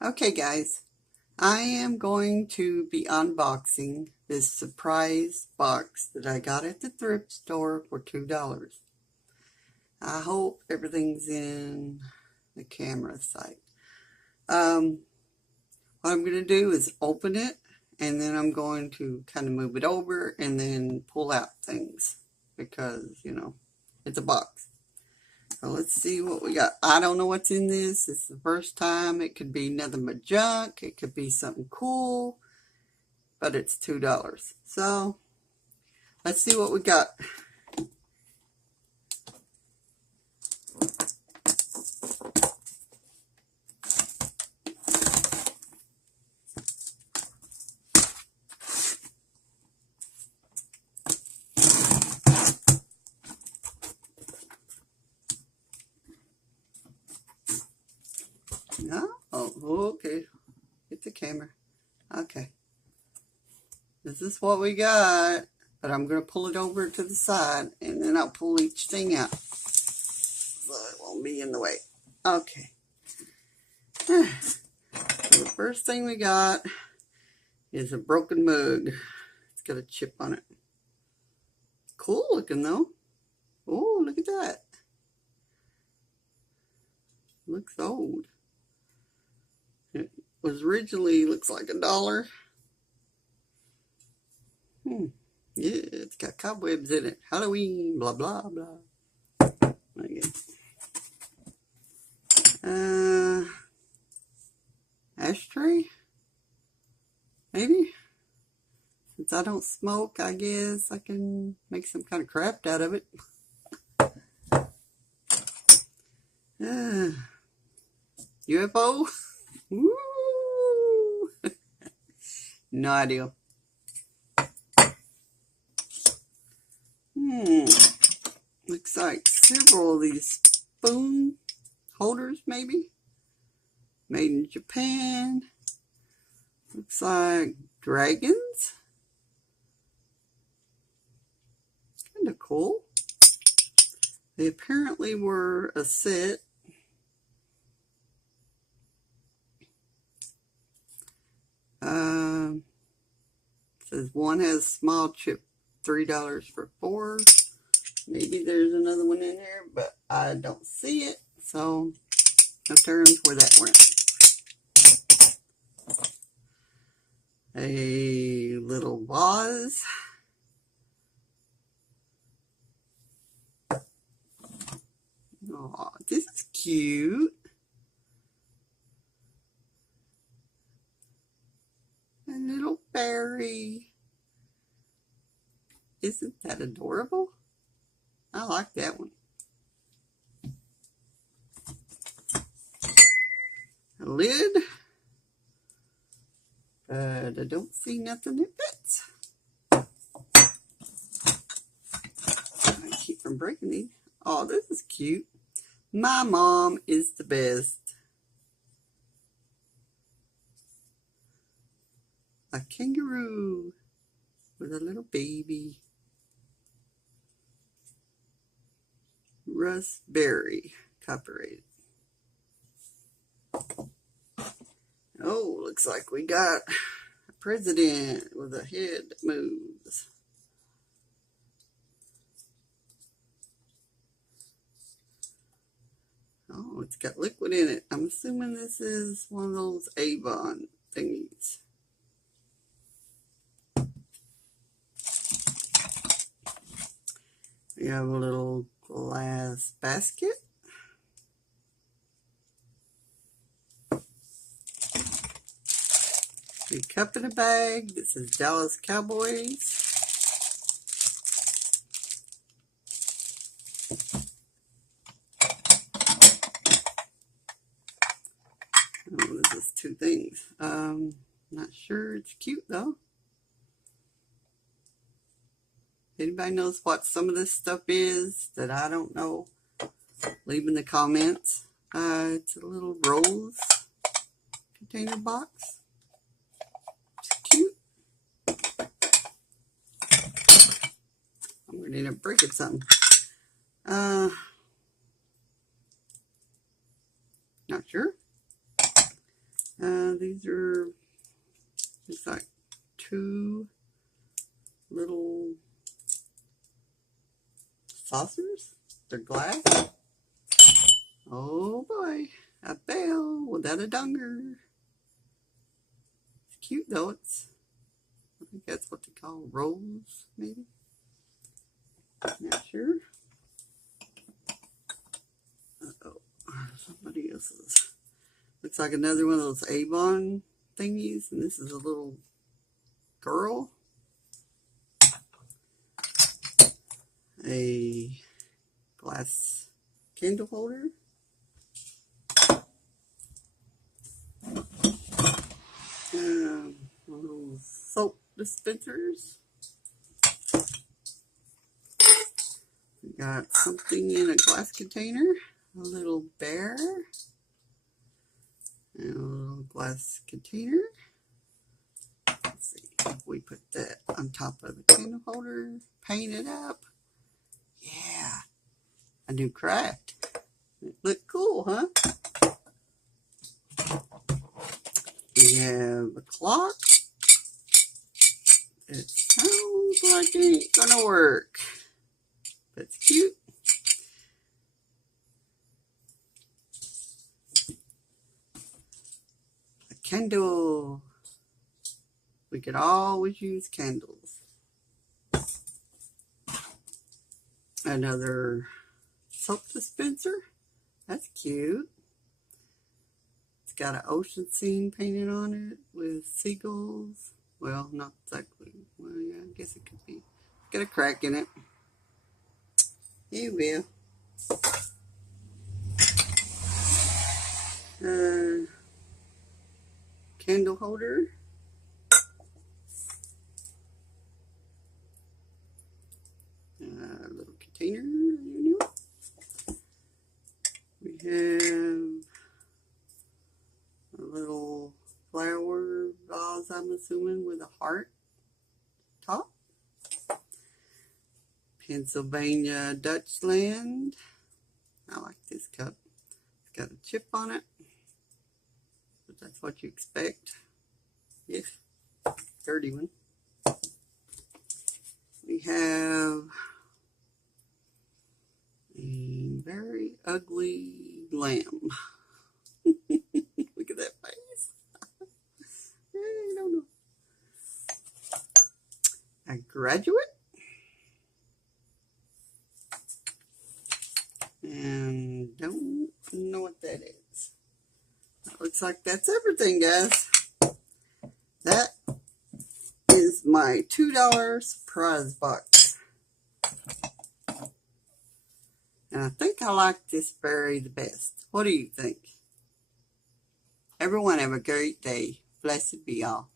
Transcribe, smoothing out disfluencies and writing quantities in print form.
Okay guys, I am going to be unboxing this surprise box that I got at the thrift store for $2. I hope everything's in the camera sight. What I'm going to do is open it, and then I'm going to kind of move it over and then pull out things because, it's a box. So let's see what we got. I don't know what's in this. It's the first time. It could be nothing but junk. It could be something cool, but it's $2. So let's see what we got. Oh, okay. Get the camera. Okay. This is what we got. But I'm going to pull it over to the side, and then I'll pull each thing out so it won't be in the way. Okay. So the first thing we got is a broken mug. It's got a chip on it. Cool looking though. Oh, look at that. Looks old. It was originally, looks like $1. Yeah, it's got cobwebs in it. Halloween, blah, blah, blah. Okay. Ashtray? Maybe? Since I don't smoke, I guess I can make some kind of craft out of it. UFO? Woo! No idea. Looks like several of these spoon holders, maybe. Made in Japan. Looks like dragons. Kind of cool. They apparently were a set. Says one has small chip, $3 for 4. Maybe there's another one in there, but I don't see it. So no terms where that went. A little vase. Oh, this is cute. A little fairy. Isn't that adorable? I like that one. A lid. But I don't see nothing that fits. I keep from breaking these. Oh, this is cute. My mom is the best. A kangaroo with a little baby. Raspberry, copyrighted. Oh, looks like we got a president with a head that moves. Oh, it's got liquid in it. I'm assuming this is one of those Avon thingies. We have a little glass basket. A cup in a bag. This is Dallas Cowboys. Oh, this is 2 things. Not sure. It's cute though. Anybody knows what some of this stuff is that I don't know? Leave in the comments. It's a little rose container box. It's cute. I'm going to end up breaking something. Not sure. These are, it's like 2 little saucers. They're glass. Oh boy, a bell without a donger. It's cute though. I think that's what they call rolls, maybe. Not sure. Uh-oh, somebody else's. Looks like another one of those Avon thingies, and this is a little girl. A glass candle holder. Little soap dispensers. We got something in a glass container. A little bear. And a little glass container. Let's see if we put that on top of the candle holder. Paint it up. Yeah. A new craft. It looked cool, huh? We have a clock. It sounds like it ain't gonna work. But it's cute. A candle. We could always use candles. Another soap dispenser. That's cute. It's got an ocean scene painted on it with seagulls. Well, not exactly. Well, yeah, I guess it could be. It's got a crack in it. You will. Candle holder. Little container. We have a little flower vase, I'm assuming, with a heart top. Pennsylvania Dutchland. I like this cup. It's got a chip on it, but that's what you expect. Yes, dirty one. We have a very ugly lamb. Look at that face. I don't know. A graduate. And don't know what that is. That looks like that's everything, guys. That is my $2 surprise box. And I think I like this berry the best. What do you think? Everyone have a great day. Blessed be all.